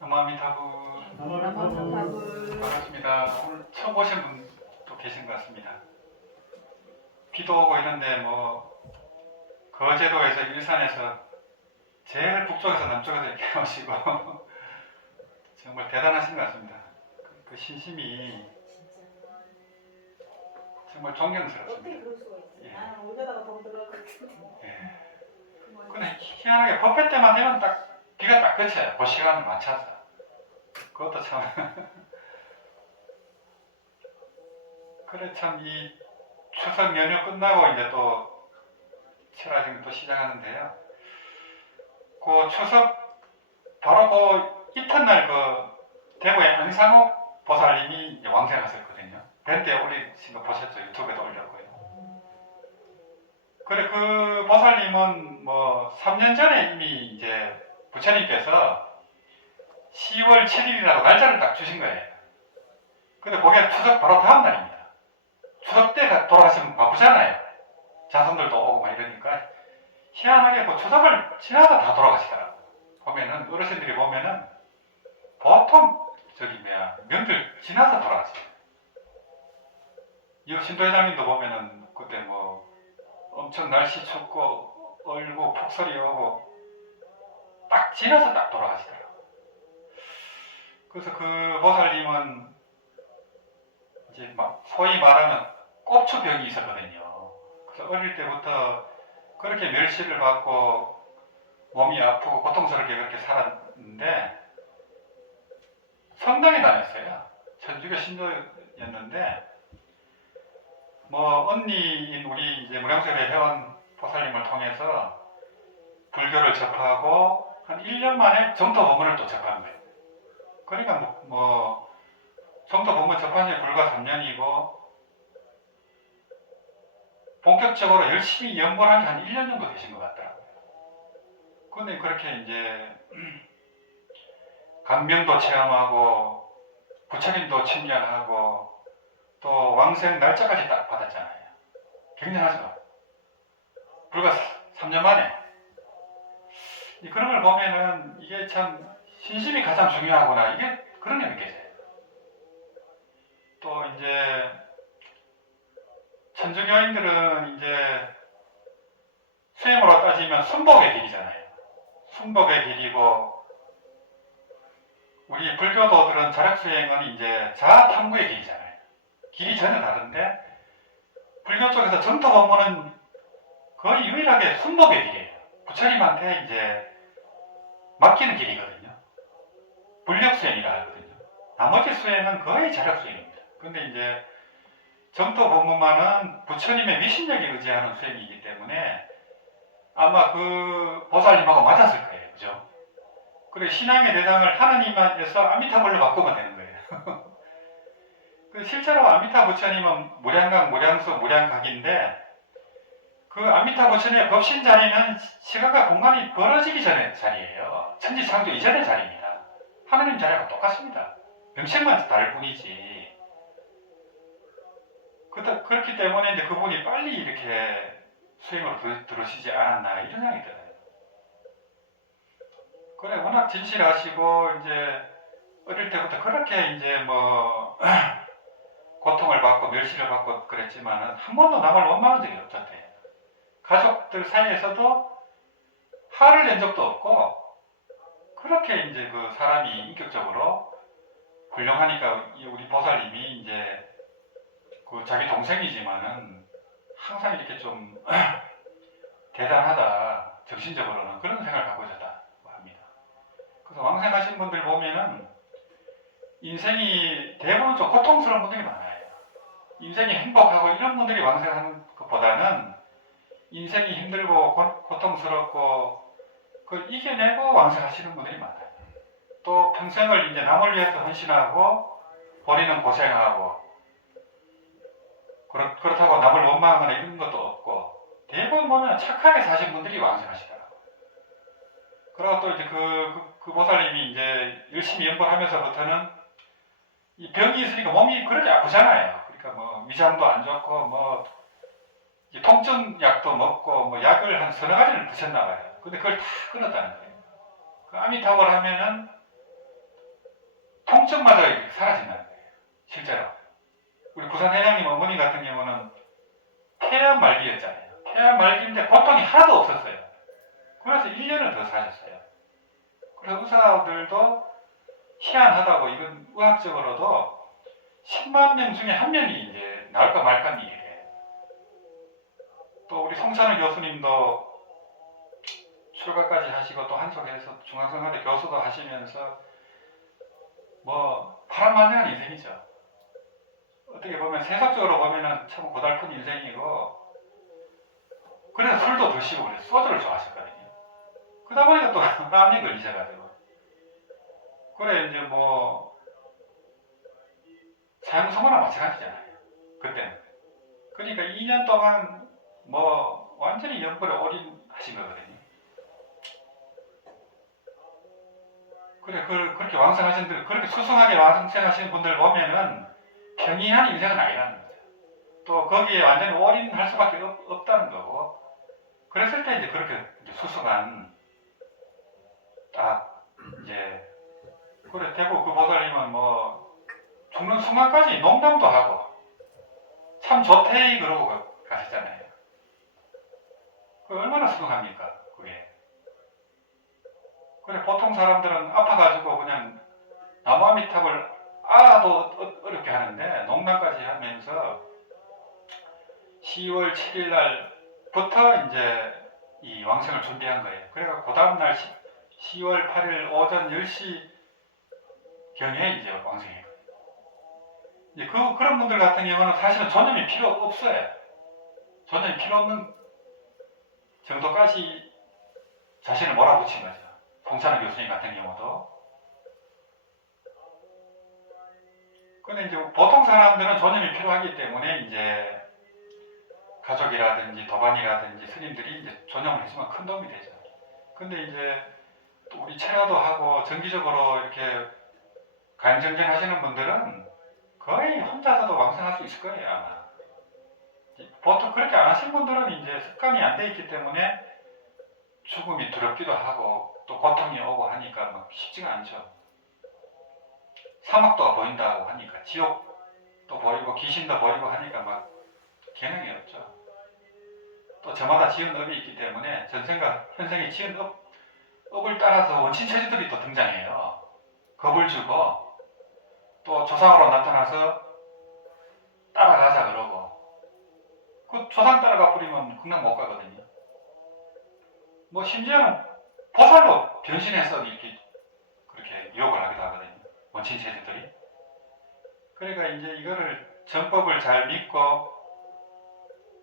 나무아미타불. 나무아미타불. 반갑습니다. 오늘 처음 오신 분도 계신 것 같습니다. 비도 오고 이런데 거제도에서 일산에서 제일 북쪽에서 남쪽에서 이렇게 오시고 정말 대단하신 것 같습니다. 그 신심이 정말 존경스럽습니다. 어떻게 그럴 수가 있지? 예. 나는 올려다가 더 들어갔거든. 예. 근데 희한하게 법회 때만 되면 딱 비가 딱 그쳐요. 그 시간을 맞춰서. 그것도 참 그래 참 이 추석 연휴 끝나고 이제 또 철학이 또 시작하는데요. 그 추석 바로 그 이튿날 그 대구의 안상욱 보살님이 이제 왕생하셨거든요. 밴드에 올리신 거 보셨죠? 유튜브에도 올렸고요. 그래 그 보살님은 3년 전에 이미 이제 부처님께서 10월 7일이라고 날짜를 딱 주신 거예요. 근데 그게 추석 바로 다음 날입니다. 추석 때 돌아가시면 바쁘잖아요. 자손들도 오고 막 이러니까 희한하게 그 추석을 지나서 다 돌아가시더라고요. 보면은 어르신들이 보면은 보통 명절 지나서 돌아가시요. 이 신도회장님도 보면은 그때 엄청 날씨 춥고 얼고 폭설이 오고 딱 지나서 딱 돌아가시더라고요. 그래서 그 보살님은 이제 소위 말하는 꼽추병이 있었거든요. 그래서 어릴 때부터 그렇게 멸시를 받고 몸이 아프고 고통스럽게 그렇게 살았는데 성당에 다녔어요. 천주교 신도였는데 언니인 우리 이제 무량수의 회원 보살님을 통해서 불교를 접하고 한 1년 만에 정토 법문을 또 접한 거예요. 그러니까 정토 법문 접한 지 불과 3년이고 본격적으로 열심히 연구를 한 지 한 1년 정도 되신 것 같더라고요. 근데 그렇게 이제 강명도 체험하고 부처님도 친견하고 또 왕생 날짜까지 딱 받았잖아요. 굉장하죠. 불과 3년 만에. 그런 걸 보면은 이게 참 신심이 가장 중요하구나. 이게 그런 게 느껴져요. 또 이제 천주교인들은 이제 수행으로 따지면 순복의 길이잖아요. 순복의 길이고 우리 불교도들은 자력수행은 이제 자아탐구의 길이잖아요. 길이 전혀 다른데 불교 쪽에서 정토 법문은 거의 유일하게 순복의 길이에요. 부처님한테 이제 맡기는 길이거든요. 불력수행이라 하거든요. 나머지 수행은 거의 자력수행입니다. 근데 이제 정토 법문만은 부처님의 미신력에 의지하는 수행이기 때문에 아마 그 보살님하고 맞았을 거예요. 그죠? 그리고 신앙의 대상을 하느님에서 아미타불로 바꾸면 되는 거예요. 실제로 아미타 부처님은 무량각, 무량수, 무량각인데 그 아미타 부처님의 법신 자리는 시간과 공간이 벌어지기 전의 자리예요. 천지창조 이전의 자리입니다. 하느님 자리하고 똑같습니다. 명칭만 다를 뿐이지. 그렇기 때문에 이제 그분이 빨리 이렇게 수행으로 들으시지 않았나 이런 생각이 들어요. 그래 워낙 진실하시고 이제 어릴 때부터 그렇게 이제 고통을 받고 멸시를 받고 그랬지만은 한 번도 남을 원망한 적이 없었대요. 가족들 사이에서도 화를 낸 적도 없고 그렇게 이제 그 사람이 인격적으로 훌륭하니까 우리 보살님이 이제 그 자기 동생이지만은 항상 이렇게 좀 대단하다 정신적으로는 그런 생각을 갖고 있었다고 합니다. 그래서 왕생하신 분들 보면은 인생이 대부분 좀 고통스러운 분들이 많아요. 인생이 행복하고 이런 분들이 왕생하는 것보다는 인생이 힘들고 고통스럽고 그걸 이겨내고 왕생하시는 분들이 많아요. 또 평생을 이제 남을 위해서 헌신하고 본인은 고생하고 그렇다고 남을 원망하거나 이런 것도 없고 대부분 보면 착하게 사신 분들이 왕생하시더라고요. 그리고 또 이제 그 보살님이 이제 열심히 연구를 하면서부터는 이 병이 있으니까 몸이 그렇게 아프잖아요. 그러니까 위장도 안 좋고 통증약도 먹고 약을 한 서너 가지를 드셨나 봐요. 근데 그걸 다 끊었다는 거예요. 그 아미타불 하면은 통증마저 이렇게 사라진다는 거예요. 실제로. 우리 부산 회장님 어머니 같은 경우는 폐암 말기였잖아요. 폐암 말기인데 고통이 하나도 없었어요. 그래서 1년을 더 사셨어요. 그래서 의사들도 희한하다고, 이건 의학적으로도 10만 명 중에 한 명이 이제 나을까 말까 일이래. 또 우리 송찬우 교수님도 출가까지 하시고 또 한석에서 중앙성가대 교수도 하시면서 뭐 파란만장한 인생이죠. 어떻게 보면 세속적으로 보면은 참 고달픈 인생이고, 그래서 술도 드시고 그래서 소주를 좋아하셨거든요. 그러다 보니까 또 암이 걸리셔가지고, 그래 이제 뭐 사형선고나 마찬가지잖아요. 그때는. 그러니까 2년 동안 뭐 완전히 연불에 올인하신 거거든요. 그래 그렇게 왕성하신 분들, 그렇게 수승하게 왕성하신 분들 보면은 평이한 인생은 아니라는 거죠. 또 거기에 완전히 올인할 수밖에 없다는 거고, 그랬을 때 이제 그렇게 이제 수승한 딱 이제, 그래 대구 그 보살님은 뭐 죽는 순간까지 농담도 하고 참 좋대 그러고 가셨잖아요. 그 얼마나 수승합니까 그게. 그래 보통 사람들은 아파가지고 그냥 나무아미탑을 알아도 어렵게 하는데 농담까지 하면서 10월 7일 날부터 이제 이 왕생을 준비한 거예요. 그래가 그 다음날 10월 8일 오전 10시 경에 이제 왕생해요. 이제 그런 분들 같은 경우는 사실은 전염이 필요 없어요. 전염이 필요 없는 정도까지 자신을 몰아붙인 거죠. 송찬우 교수님 같은 경우도. 근데 이제 보통 사람들은 전염이 필요하기 때문에 이제 가족이라든지 도반이라든지 스님들이 이제 전염을 해주면 큰 도움이 되죠. 근데 이제 또 우리 체화도 하고 정기적으로 이렇게 간정전 하시는 분들은 거의 혼자서도 왕성할 수 있을 거예요, 아마. 보통 그렇게 안 하신 분들은 이제 습관이 안 돼 있기 때문에 죽음이 두렵기도 하고 또 고통이 오고 하니까 막 쉽지가 않죠. 사막도 보인다고 하니까, 지옥도 보이고 귀신도 보이고 하니까 막 개능이 없죠. 또 저마다 지은 업이 있기 때문에 전생과 현생에 지은 업을 따라서 원신체제들이 또 등장해요. 겁을 주고 또 조상으로 나타나서 따라가자 그러고, 그 조상 따라가 버리면 그냥 못 가거든요. 뭐 심지어는 보살로 변신해서 이렇게 그렇게 유혹을 하기도 하거든요. 원신체제들이. 그러니까 이제 이거를 정법을 잘 믿고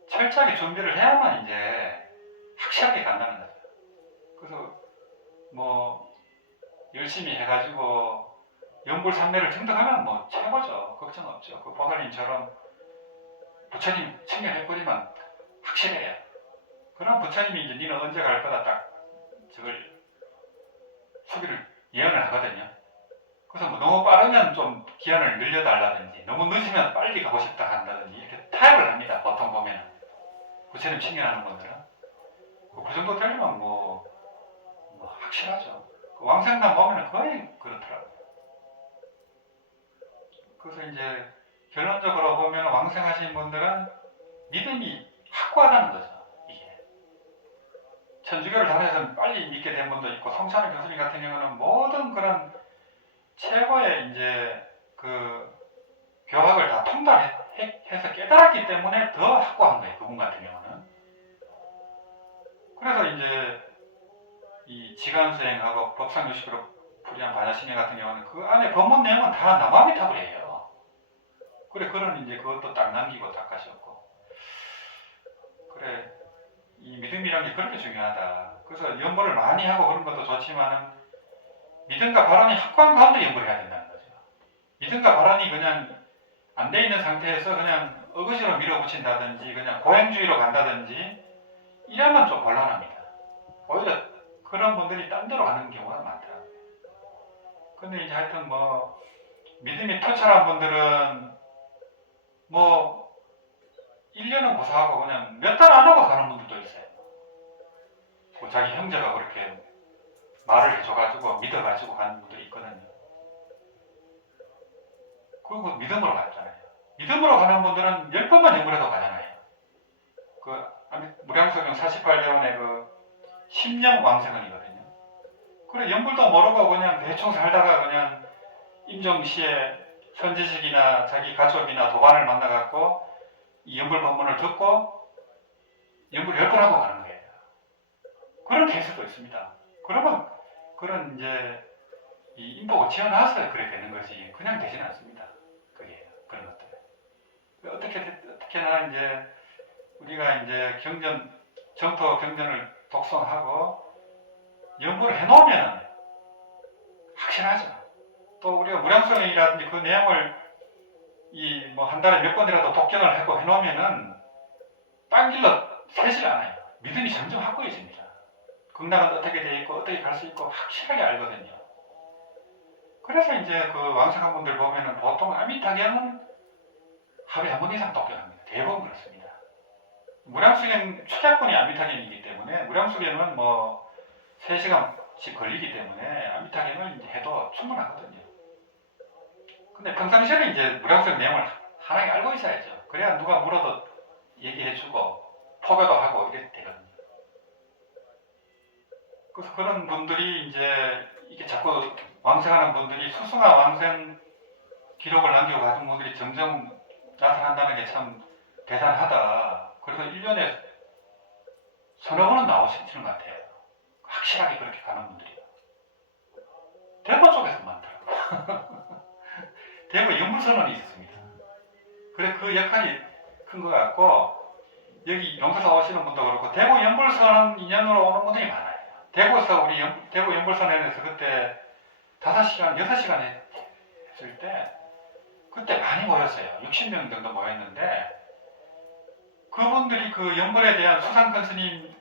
철저하게 준비를 해야만 이제 확실하게 간다는 거죠. 그래서 뭐 열심히 해가지고 영불삼매를 증득하면 뭐 최고죠. 걱정 없죠. 그 보살님처럼 부처님 청년해버리면 확실해요. 그럼 부처님이 이제 니는 언제 갈 거다 딱 저걸 수기를 예언을 하거든요. 그래서 뭐 너무 빠르면 좀 기한을 늘려달라든지 너무 늦으면 빨리 가고 싶다 한다든지 이렇게 타협을 합니다. 보통 보면 부처님 청년하는 분들은 그 정도 되려면 뭐 확실하죠. 그 왕생단 보면 거의 그렇더라고요. 그래서 이제 결론적으로 보면 왕생하신 분들은 믿음이 확고하다는 거죠. 이게 천주교를 다녀서 빨리 믿게 된 분도 있고, 송찬우 교수님 같은 경우는 모든 그런 최고의 이제 그 교학을 다 통달해서 깨달았기 때문에 더 확고한 거예요. 그분 같은 경우는. 그래서 이제 이 지간수행하고 법상유식으로 불이한 반야심리 같은 경우는 그 안에 법문 내용은 다 남아미타불이에요. 그래 그런 이제 그것도 딱 남기고 딱 가셨고, 그래 이 믿음이란 게 그렇게 중요하다. 그래서 연보를 많이 하고 그런 것도 좋지만은 믿음과 발언이 확고한 가운데 연보를 해야 된다는 거죠. 믿음과 발언이 그냥 안 돼 있는 상태에서 그냥 어거지로 밀어붙인다든지 그냥 고행주의로 간다든지 이러면 좀 곤란합니다. 오히려 그런 분들이 딴 데로 가는 경우가 많더라고요. 근데 이제 하여튼 뭐 믿음이 투철한 분들은 뭐 1년은 고사하고 그냥 몇 달 안 하고 가는 분들도 있어요. 뭐 자기 형제가 그렇게 말을 해줘가지고 믿어가지고 가는 분들이 있거든요. 그리고 믿음으로 갔잖아요. 믿음으로 가는 분들은 10번만 연불해도 가잖아요. 무량수경 48대원의 그 심령 왕생은이거든요. 그래 연불도 모르고 그냥 대충 살다가 그냥 임종시에 선지식이나 자기 가족이나 도반을 만나갖고 이 연불 법문을 듣고 연불 10번 하고 가는 거예요. 그런 케이스도 있습니다. 그러면 그런 이제 이 인복을 지어놔서 그렇게 되는 거지 그냥 되지는 않습니다. 그게 그런 것들. 어떻게나 이제 우리가 이제 정토 경전을 독송하고 연구를 해놓으면 확실하죠. 또 우리가 무량수경이라든지 그 내용을 뭐 한 달에 몇 번이라도 독경을 하고 해놓으면은 딴 길로 새질 않아요. 믿음이 점점 확고해집니다. 극락은 어떻게 돼 있고 어떻게 갈 수 있고 확실하게 알거든요. 그래서 이제 그 왕성한 분들 보면은 보통 아미타경은 하루에 한 번 이상 독경합니다. 대부분 그렇습니다. 무량수경 초작권이 아미타경이기 때문에 무량수경은 뭐 3시간씩 걸리기 때문에 아미타경을 이제 해도 충분하거든요. 근데 평상시에는 이제 무량수경 내용을 하나에 알고 있어야죠. 그래야 누가 물어도 얘기해주고 포교도 하고 이렇게 되거든요. 그래서 그런 분들이 이제 이게 자꾸 왕생하는 분들이 수승화 왕생 기록을 남기고 가신 분들이 점점 나타난다는 게 참 대단하다. 그래서 1년에 서너 번은 나오시는 것 같아요. 확실하게 그렇게 가는 분들이. 대구 쪽에서 많더라고요. 대구 연불선언이 있었습니다. 그래 그 역할이 큰 것 같고 여기 용서사 오시는 분도 그렇고 대구 연불선언 인연으로 오는 분들이 많아요. 대구에서 대구 연불선언에서 그때 5시간, 6시간 했을 때 그때 많이 모였어요. 60명 정도 모였는데 그분들이 그 연불에 대한 수상큰 스님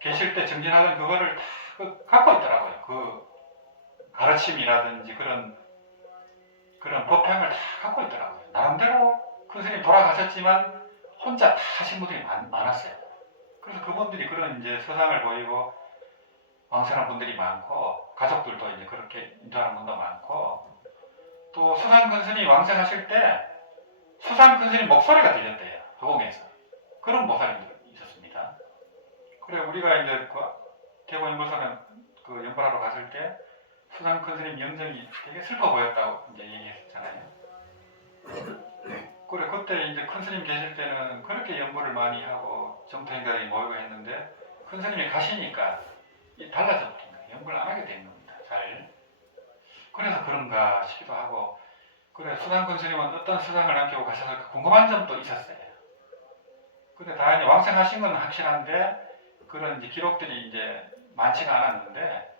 계실 때 정진하던 그거를 다 갖고 있더라고요. 그 가르침이라든지 그런 법향을 다 갖고 있더라고요. 나름대로 큰 스님 돌아가셨지만 혼자 다 하신 분들이 많았어요. 그래서 그분들이 그런 이제 서상을 보이고 왕성한 분들이 많고 가족들도 이제 그렇게 인도하는 분도 많고 또 수상 큰 스님 왕생하실 때 수상 큰 스님 목소리가 들렸대요. 도공에서. 그런 모살이 있었습니다. 그래 우리가 이제 그 대구 연불선에 그 연불하러 갔을 때 수상 큰 스님 영정이 되게 슬퍼 보였다고 이제 얘기했잖아요. 그래 그때 이제 큰 스님 계실 때는 그렇게 연불을 많이 하고 정토행자들이 모이고 했는데 큰 스님이 가시니까 달라져 버린 거예요. 연불을 안 하게 된 겁니다. 잘. 그래서 그런가 싶기도 하고 그래 수상 큰 스님은 어떤 수상을 남기고 가셔서 궁금한 점도 있었어요. 근데 다행히 왕생하신 건 확실한데 그런 이제 기록들이 이제 많지가 않았는데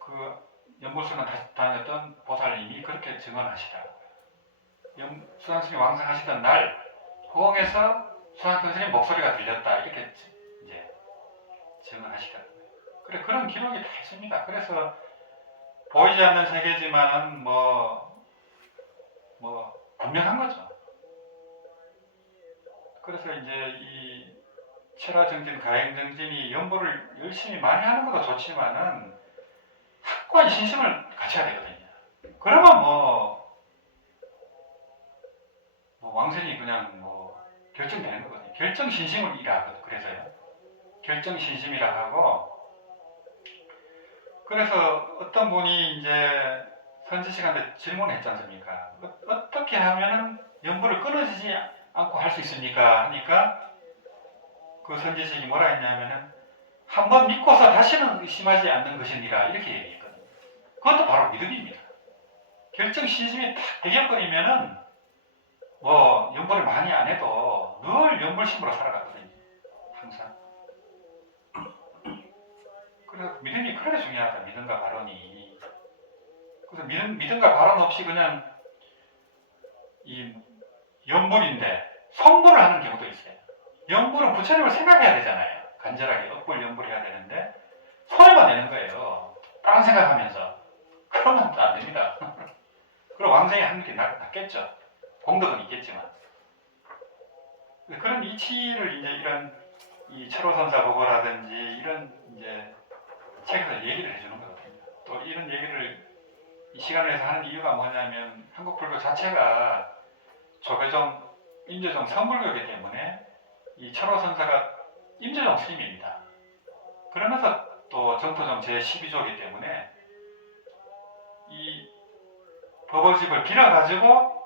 그 연불선을 다녔던 보살님이 그렇게 증언하시더라고요. 수상스님 왕생하시던 날 호응에서 수상스님 목소리가 들렸다 이렇게 이제 증언하시더라고요. 그래 그런 기록이 다 있습니다. 그래서 보이지 않는 세계지만은 뭐 분명한 거죠. 그래서 이제 이 철화정진, 가행정진이 연보를 열심히 많이 하는 것도 좋지만은 확고한 신심을 갖춰야 되거든요. 그러면 왕생이 그냥 결정되는 거거든요. 결정신심이라 그래서요. 결정신심이라 하고 그래서 어떤 분이 이제 선지식한테 질문했지 않습니까? 어떻게 하면은 연보를 끊어지지 않고 할 수 있습니까? 하니까 그 선지식이 뭐라 했냐면은 한번 믿고서 다시는 의심하지 않는 것이니라 이렇게 얘기했거든요. 그것도 바로 믿음입니다. 결정신심이 딱 되겨버리면은 연보를 많이 안 해도 늘 연불심으로 살아가거든요. 항상. 그래서 믿음이 그렇게 중요하다. 믿음과 발언이. 그래서 믿음과 발언 없이 그냥 이 연불인데 성불을 하는 경우도 있어요. 연불은 부처님을 생각해야 되잖아요. 간절하게 억불 연불해야 되는데 소리만 내는 거예요. 다른 생각하면서. 그러면 안 됩니다. 그럼 왕생이 하는 게 낫겠죠. 공덕은 있겠지만. 그런 이치를 이제 이런 이 철호선사 보고라든지 이런 이제 책에서 얘기를 해주는 거거든요. 또 이런 얘기를 이 시간을 내서 하는 이유가 뭐냐면 한국 불교 자체가 조계종, 임재종, 선불교이기 때문에 이 철호선사가 임재종 스님입니다. 그러면서 또 정토종 제12조이기 때문에 이 법어집을 빌어가지고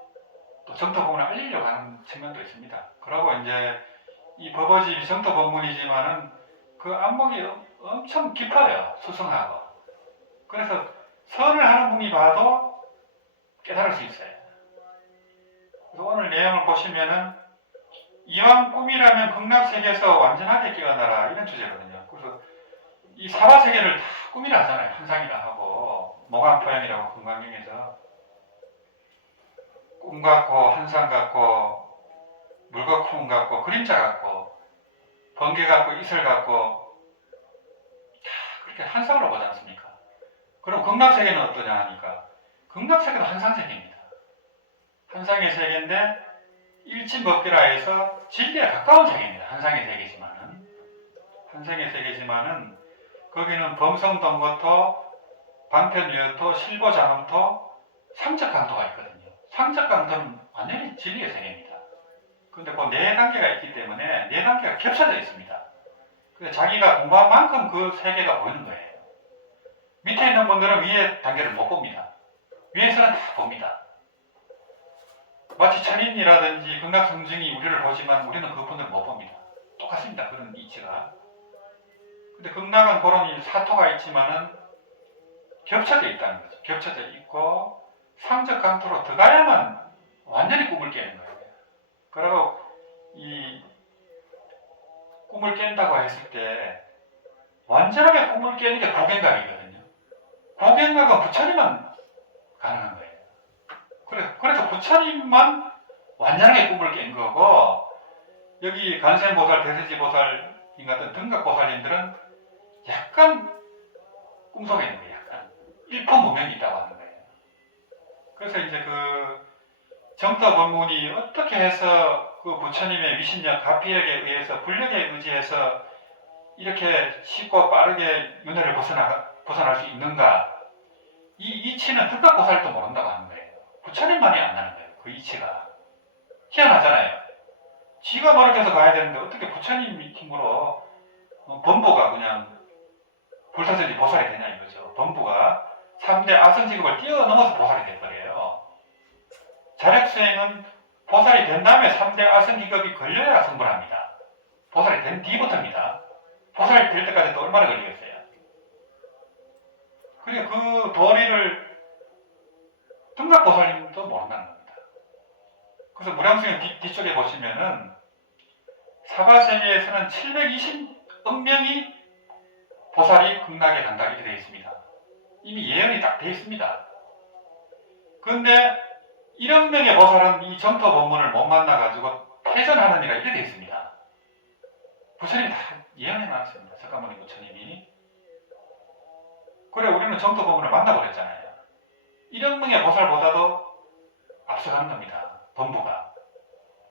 또 정토법문을 알리려고 하는 측면도 있습니다. 그리고 이제 이 법어집이 정토법문이지만은 그 안목이 엄청 깊어요. 수승하고. 그래서 선을 하는 분이 봐도 깨달을 수 있어요. 그래서 오늘 내용을 보시면은 이왕 꿈이라면 극락세계에서 완전하게 깨어나라 이런 주제거든요. 그래서 이 사바세계를 다 꿈이라 하잖아요. 환상이라 하고 몽환포양이라고 금강경에서 꿈 같고 환상 같고 물거품 같고 그림자 같고 번개 같고 이슬 같고 다 그렇게 환상으로 보지 않습니까? 그럼 극락세계는 어떠냐 하니까 극락세계도 환상세계입니다. 환상의 세계인데 일침법계라 해서 진리에 가까운 세계입니다. 환상의 세계지만은 거기는 범성동거토, 방편유효토, 실보장엄토, 상적강토가 있거든요. 상적강토는 완전히 진리의 세계입니다. 그런데 그 네 단계가 있기 때문에 네 단계가 겹쳐져 있습니다. 근데 자기가 공부한 만큼 그 세계가 보이는 거예요. 밑에 있는 분들은 위에 단계를 못 봅니다. 위에서는 다 봅니다. 마치 천인이라든지 극락성중이 우리를 보지만 우리는 그분들을 못 봅니다. 똑같습니다. 그런 이치가. 근데 극락은 그런 사토가 있지만은 겹쳐져 있다는 거죠. 겹쳐져 있고 상적강토로 들어가야만 완전히 꿈을 깨는 거예요. 그리고 이 꿈을 깬다고 했을 때 완전하게 꿈을 깨는 게 고갱각이거든요. 고갱각은 부처님만 가능한 거예요. 그래서 부처님만 완전하게 꿈을 깬 거고 여기 간센보살, 대세지보살인 같은 등각보살님들은 약간 꿈속에 있는 거예요. 약간 일포무명이 있다고 하는 거예요. 그래서 이제 그 정토법문이 어떻게 해서 그 부처님의 위신력, 가피력에 의해서 불력에 의지해서 이렇게 쉽고 빠르게 윤회를 벗어날 수 있는가? 이 이치는 등각보살도 모른다고 하는 거예요. 부처님만이 안 나는 거예요. 그 이치가. 희한하잖아요. 지가 노력해서 가야 되는데 어떻게 부처님 힘으로 범부가 그냥 불사절이 보살이 되냐 이거죠. 범부가 3대 아성직업을 뛰어넘어서 보살이 돼버려요. 자력수행은 보살이 된 다음에 3대 아성직업이 걸려야 성불합니다. 보살이 된 뒤부터입니다. 보살이 될 때까지 또 얼마나 걸리겠어요. 그러니까 그 도리를 등각보살님도 모른다는 겁니다. 그래서 무량수행 뒤쪽에 보시면은 사바세계에서는 720억 명이 보살이 극락에 간다 이렇게 되어 있습니다. 이미 예언이 딱 되어 있습니다. 그런데 1억 명의 보살은 이 정토 법문을 못 만나가지고 패전하는 이가 이렇게 되어 있습니다. 부처님이 다 예언해 놨습니다. 석가모니 부처님이. 그래 우리는 정토 법문을 만나버렸잖아요. 1억 명의 보살보다도 앞서가는 겁니다. 범부가.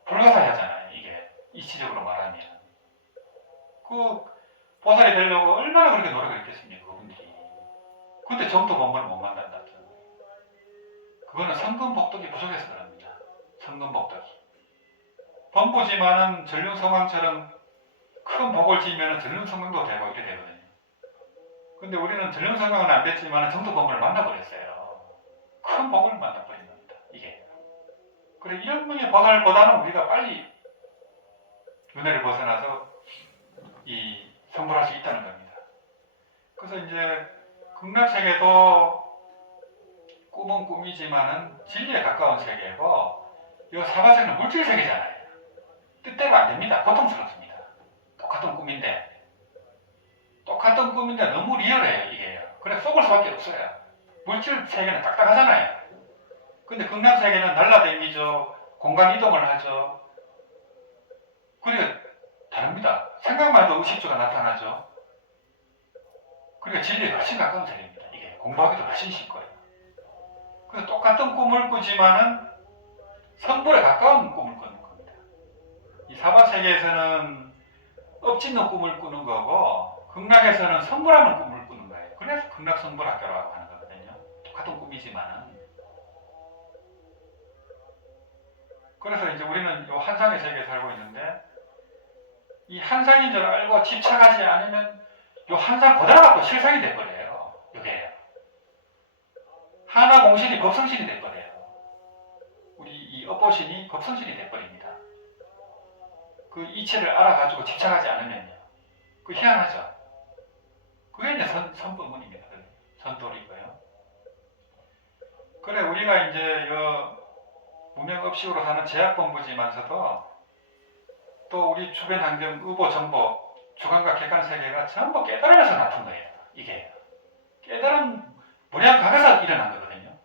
불가사의하잖아요. 이게 이치적으로 말하면. 그 보살이 되려고 얼마나 그렇게 노력을 했겠습니까? 그분들이. 근데 정토 법문을 못 만난다죠. 그거는 성금복덕이 부족해서 그럽니다. 성금복덕이. 범부지만은 전륜성왕처럼 큰 복을 지으면 전륜성왕도 되고 이렇게 되거든요. 근데 우리는 전륜성왕은 안 됐지만 정토 법문을 만나버렸어요. 큰 복을 만나버린 겁니다. 이게. 그래 1억 명의 보살보다는 우리가 빨리 윤회를 벗어나서 이 성불할 수 있다는 겁니다. 그래서 이제 극락세계도 꿈은 꿈이지만은 진리에 가까운 세계고 이 사바세계는 물질세계잖아요. 뜻대로 안 됩니다. 고통스럽습니다. 똑같은 꿈인데 너무 리얼해요 이게. 그래 속을 수밖에 없어요. 물질 세계는 딱딱하잖아요. 근데 극락세계는 날라다니죠. 공간 이동을 하죠. 그리고 다릅니다. 생각만 해도 의식주가 나타나죠. 그러니까 진리에 훨씬 가까운 세계입니다. 이게 공부하기도 훨씬 쉽고요. 그래서 똑같은 꿈을 꾸지만은 성불에 가까운 꿈을 꾸는 겁니다. 이 사바세계에서는 엎짓는 꿈을 꾸는 거고 극락에서는 성불하는 꿈을 꾸는 거예요. 그래서 극락성불학교라고 하는 거거든요. 똑같은 꿈이지만은. 그래서 이제 우리는 요 한상의 세계에 살고 있는데 이 한상인 줄 알고 집착하지 않으면 요 한상 그대로 갖고 실상이 돼버려요. 이게 하나공신이 법성신이 돼버려요. 우리 이 업보신이 법성신이 돼버립니다. 그 이치를 알아가지고 집착하지 않으면요. 그 희한하죠. 그게 이제 선법문입니다. 선도리고요. 그래 우리가 이제 무명업식으로 사는 제약본부지만서도 또 우리 주변 환경, 의보, 정보, 주관과 객관 세계가 전부 깨달으면서 나쁜 거예요. 이게 깨달은 무량강에서 일어난 거거든요.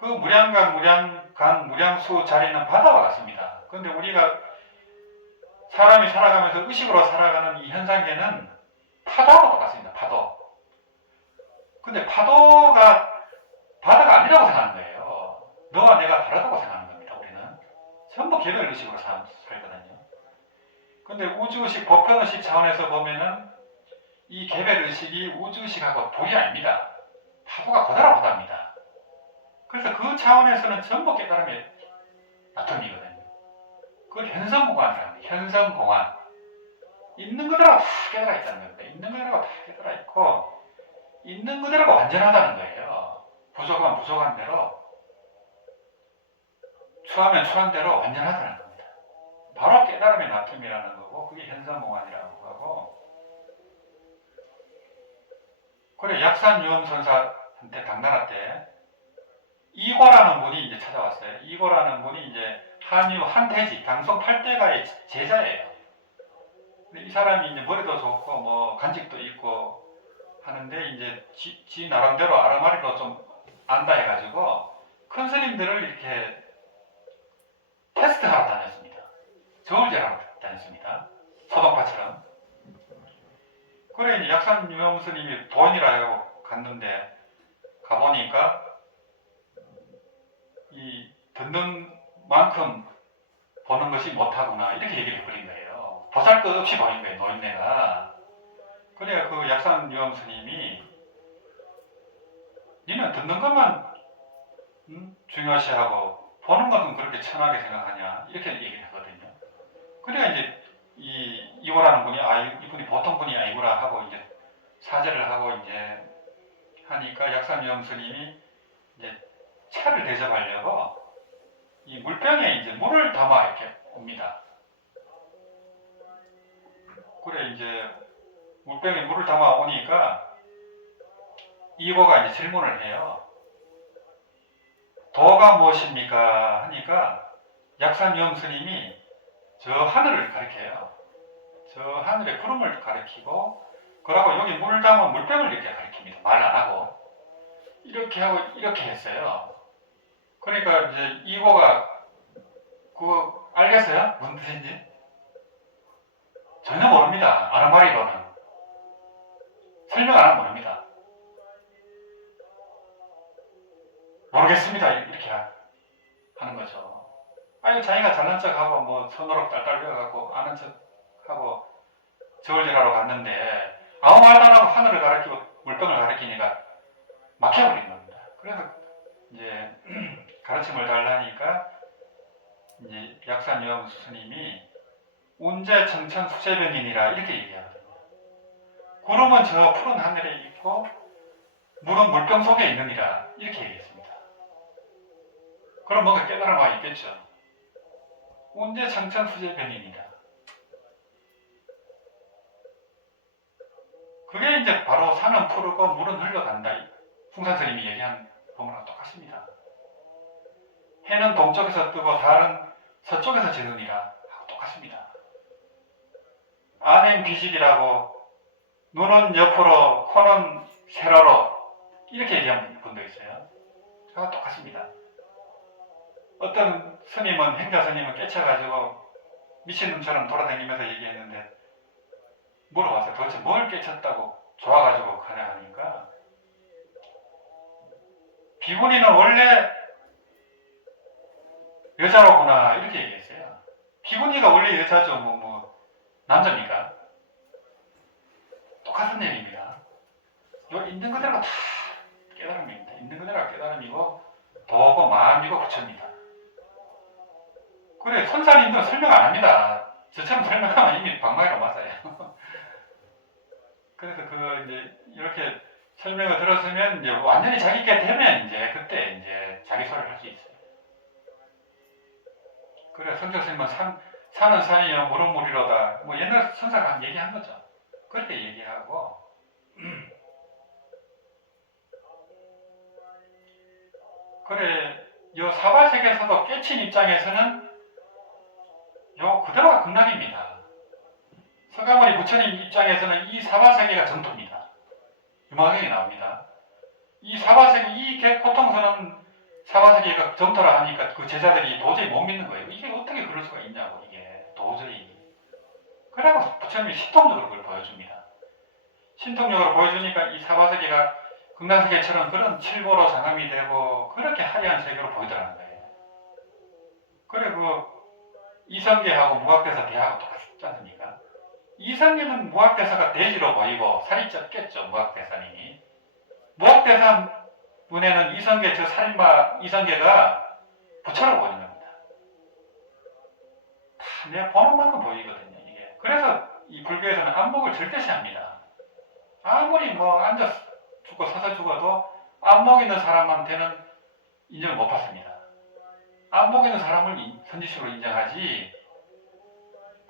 그 무량강, 무량강, 무량수 자리는 바다와 같습니다. 그런데 우리가 사람이 살아가면서 의식으로 살아가는 이 현상계는 파도하고 똑같습니다. 파도. 근데 파도가 바다가 아니라고 생각하는 거예요. 너와 내가 다르다고 생각하는 겁니다. 우리는 전부 개별 의식으로 살거든요. 근데 우주의식, 보편의식 차원에서 보면은 이 개별 의식이 우주의식하고 동이 아닙니다. 파도가 그대로 바다입니다. 그래서 그 차원에서는 전부 깨달음의 나텀이거든요. 그걸 현성공안이라고 합니다. 현성공안. 있는 그대로 다 깨달아 있다는 겁니다. 있는 그대로 다 깨달아 있고 있는 그대로가 완전하다는 거예요. 부족하면 부족한 대로, 추하면 추한 대로 완전하다는 겁니다. 바로 깨달음의 나텀이라는 거고 그게 현성공안이라고 하고. 그래 약산유엄선사한테 당나라 때 이고라는 분이 이제 찾아왔어요. 이고라는 분이 이제 한유 한태지 당송 8대가의 제자예요. 근데 이 사람이 이제 머리도 좋고 뭐 간직도 있고 하는데 이제 지 나름대로 아르마리로 좀 안다 해가지고 큰 스님들을 이렇게 테스트하러 다녔습니다. 저울질하러 다녔습니다. 소동파처럼. 그래 이제 약산유엄 스님이 돈이라 하고 갔는데 가보니까 이 듣는 만큼 보는 것이 못하구나 이렇게 얘기를 해버린 거예요. 보잘것없이 보인 거예요. 노인네가. 그래야 그 약산유엄 스님이 니는 듣는 것만 중요시하고 보는 것은 그렇게 천하게 생각하냐 이렇게 얘기를 하거든요. 그래야 이제 이고라는 분이 이분이 보통 분이 아니구나 하고 이제 사죄를 하고 이제 하니까 약산유엄 스님이 이제 차를 대접하려고 이 물병에 이제 물을 담아 이렇게 옵니다. 그래 이제 물병에 물을 담아 오니까 이고가 이제 질문을 해요. 도가 무엇입니까? 하니까 약산유엄 스님이 저 하늘을 가리켜요. 저 하늘의 구름을 가리키고 그러고 여기 물 담은 물병을 이렇게 가리킵니다. 말 안 하고 이렇게 하고 이렇게 했어요. 그러니까 이제 이고가 그거 알겠어요? 무슨 뜻인지? 전혀 모릅니다. 아르마리로는 설명 안 하면 모릅니다. 모르겠습니다. 이렇게 하는 거죠. 아니 자기가 잘난 척하고 뭐 손으로 딸딸 배워갖고 아는 척하고 저울질하러 갔는데 아무 말도 안 하고 하늘을 가리키고 물병을 가리키니까 막혀버린 겁니다. 그래서 이제 가르침을 달라니까 이제 약산유엄 스님이 운제 청천 수제변이니라 이렇게 얘기하거든요. 구름은 저 푸른 하늘에 있고 물은 물병 속에 있느니라 이렇게 얘기했습니다. 그럼 뭔가 깨달아가 있겠죠. 운제 청천 수제변이니라. 그게 이제 바로 산은 푸르고 물은 흘러간다. 풍산스님이 얘기한 부분과 똑같습니다. 해는 동쪽에서 뜨고 달은 서쪽에서 지느니라 하고 똑같습니다. 안엔 비식이라고 눈은 옆으로 코는 세로로 이렇게 얘기하는 분도 있어요. 하고 똑같습니다. 어떤 스님은 행자 스님은 깨쳐가지고 미친놈처럼 돌아다니면서 얘기했는데 물어봤어요. 도대체 뭘 깨쳤다고 좋아가지고 가냐 하니까 비구니는 원래 여자로구나 이렇게 얘기했어요. 비구니가 원래 여자죠. 남자입니까? 똑같은 얘기입니다. 요 있는 그대로 다 깨달음입니다. 있는 그대로가 깨달음이고 도고 마음이고 부처입니다. 그래 선사님들은 설명 안 합니다. 저처럼 설명하면 이미 방망이로 맞아요. 그래서 그 이제 이렇게 설명을 들었으면 이제 완전히 자기께 되면 이제 그때 이제 자기 소리를 할 수 있어요. 그래 성철 스님은 산은 산이요 물은 물이로다. 뭐 옛날 선사가 한 얘기한 거죠. 그렇게 얘기하고 그래 요 사바세계에서도 깨친 입장에서는 요 그대로가 극락입니다. 서가모니 부처님 입장에서는 이 사바세계가 전토입니다. 유마경에 나옵니다. 이 사바세계 이 고통스러운 사바세계가 전토라 하니까 그 제자들이 도저히 못 믿는 거예요. 이게 어떻게 그럴 수가 있냐고 이게 도저히. 그래서 부처님이 신통력으로 그걸 보여줍니다. 신통력으로 보여주니까 이 사바세계가 극락세계처럼 그런 칠보로 장엄이 되고 그렇게 화려한 세계로 보이더라는 거예요. 그래 그 이성계하고 무학대사 대하고 똑같지 않습니까? 이성계는 무학대사가 대지로 보이고 살이 쪘겠죠. 무학대사님이. 무학대사 눈에는 이성계 저 살인마 이성계가 부처로 보이는 겁니다. 다 내가 보는 만큼 보이거든요. 이게. 그래서 이 불교에서는 안목을 절대시합니다. 아무리 뭐 앉아 죽고 서서 죽어도 안목 있는 사람한테는 인정을 못 받습니다. 안목 있는 사람을 선지식으로 인정하지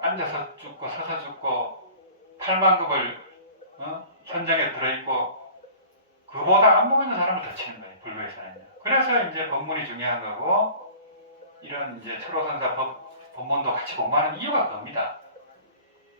앉아서 죽고 서서 죽고 팔만급을 선정에 들어있고 그보다 안목 있는 사람을 더 치는 거예요. 불교에서는. 그래서 이제 법문이 중요한 거고 이런 이제 철호선사 법문도 같이 공부하는 이유가 그겁니다.